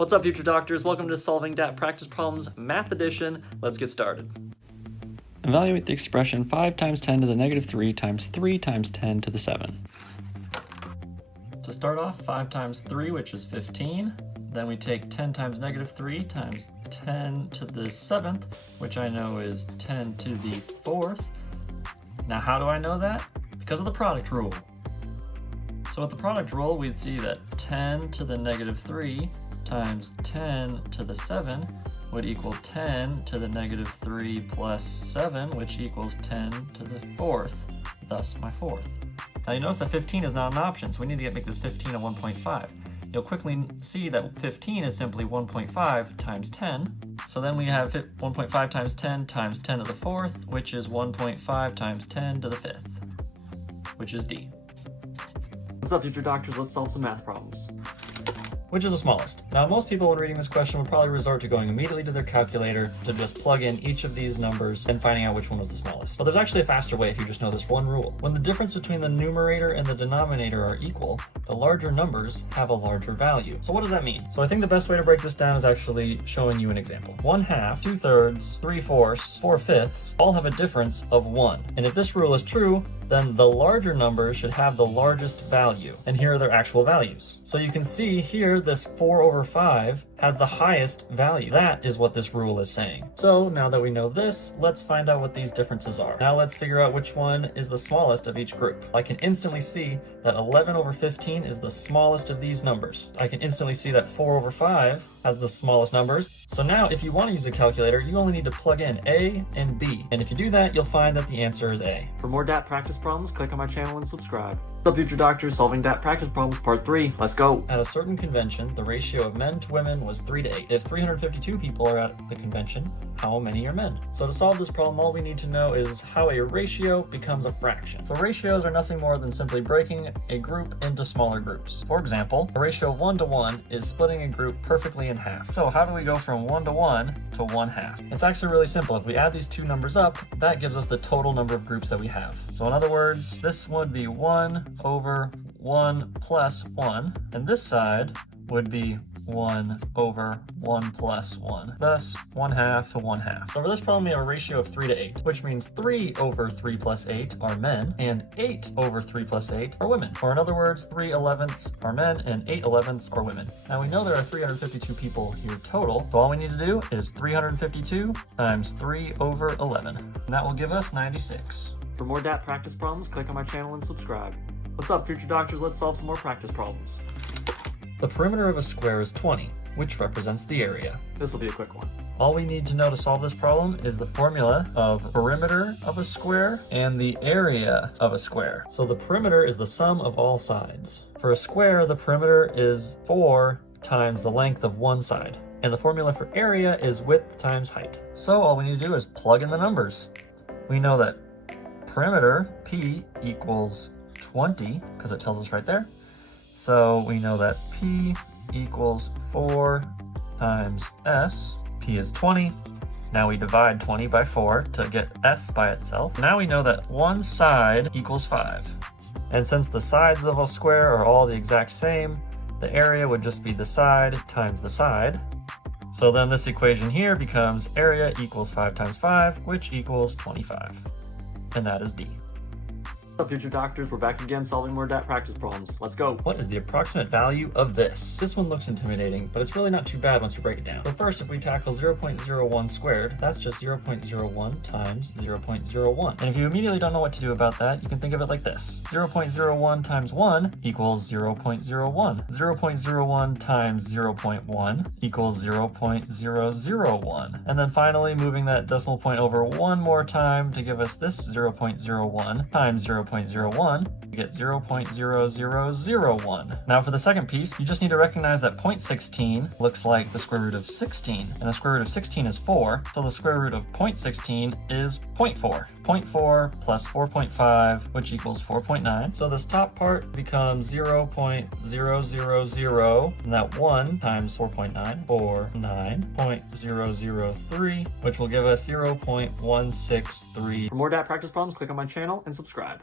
What's up, future doctors? Welcome to Solving DAT Practice Problems, Math Edition. Let's get started. Evaluate the expression 5 times 10 to the negative 3 times 3 times 10 to the 7. To start off, 5 times 3, which is 15. Then we take 10 times negative 3 times 10 to the 7th, which I know is 10 to the 4th. Now, how do I know that? Because of the product rule. So with the product rule, we'd see that 10 to the negative 3 times 10 to the 7 would equal 10 to the negative 3 plus 7, which equals 10 to the 4th, thus my 4th. Now you notice that 15 is not an option, so we need to make this 15 a 1.5. You'll quickly see that 15 is simply 1.5 times 10. So then we have 1.5 times 10 times 10 to the 4th, which is 1.5 times 10 to the 5th, which is D. What's up, future doctors? Let's solve some math problems. Which is the smallest? Now, most people when reading this question would probably resort to going immediately to their calculator to just plug in each of these numbers and finding out which one was the smallest. But there's actually a faster way if you just know this one rule. When the difference between the numerator and the denominator are equal, the larger numbers have a larger value. So what does that mean? So I think the best way to break this down is actually showing you an example. 1/2, 2/3, 3/4, 4/5 all have a difference of 1. And if this rule is true, then the larger numbers should have the largest value. And here are their actual values. So you can see here this 4/5 has the highest value. That is what this rule is saying. So now that we know this, let's find out what these differences are. Now let's figure out which one is the smallest of each group. I can instantly see that 11/15 is the smallest of these numbers. I can instantly see that 4/5 has the smallest numbers. So now if you want to use a calculator, you only need to plug in A and B. And if you do that, you'll find that the answer is A. For more DAT practice problems, click on my channel and subscribe. What's up, future doctors? Solving DAT practice problems, part 3. Let's go. At a certain convention, the ratio of men to women was 3 to 8. If 352 people are at the convention, how many are men? So to solve this problem, all we need to know is how a ratio becomes a fraction. So ratios are nothing more than simply breaking a group into smaller groups. For example, a ratio of 1 to 1 is splitting a group perfectly in half. So how do we go from 1 to 1 to 1/2? It's actually really simple. If we add these two numbers up, that gives us the total number of groups that we have. So in other words, this would be 1/1 plus 1, and this side would be 1/1 plus 1. Thus, 1/2 to 1/2. So for this problem, we have a ratio of 3 to 8, which means 3/3 plus 8 are men, and 8/3 plus 8 are women. Or in other words, 3/11ths are men, and 8/11ths are women. Now we know there are 352 people here total, so all we need to do is 352 times 3/11, and that will give us 96. For more DAT practice problems, click on my channel and subscribe. What's up, future doctors? Let's solve some more practice problems. The perimeter of a square is 20, which represents the area. This will be a quick one. All we need to know to solve this problem is the formula of perimeter of a square and the area of a square. So the perimeter is the sum of all sides. For a square, the perimeter is 4 times the length of one side. And the formula for area is width times height. So all we need to do is plug in the numbers. We know that perimeter, P, equals 20, because it tells us right there. So we know that P equals 4 times S. P is 20. Now we divide 20 by 4 to get S by itself. Now we know that one side equals 5. And since the sides of a square are all the exact same, the area would just be the side times the side. So then this equation here becomes area equals 5 times 5, which equals 25. And that is D. What's up, future doctors? We're back again solving more DAT practice problems. Let's go. What is the approximate value of this? This one looks intimidating, but it's really not too bad once you break it down. So first, if we tackle 0.01 squared, that's just 0.01 times 0.01. And if you immediately don't know what to do about that, you can think of it like this. 0.01 times 1 equals 0.01. 0.01 times 0.1 equals 0.001. And then finally, moving that decimal point over one more time to give us this 0.01 times 0.01, we get 0.0001. Now for the second piece, you just need to recognize that 0.16 looks like the square root of 16, and the square root of 16 is 4, so the square root of 0.16 is 0.4. 0.4 plus 4.5, which equals 4.9. So this top part becomes 0.000, and that 1 times 4.9, 9.003, which will give us 0.163. For more DAT practice problems, click on my channel and subscribe.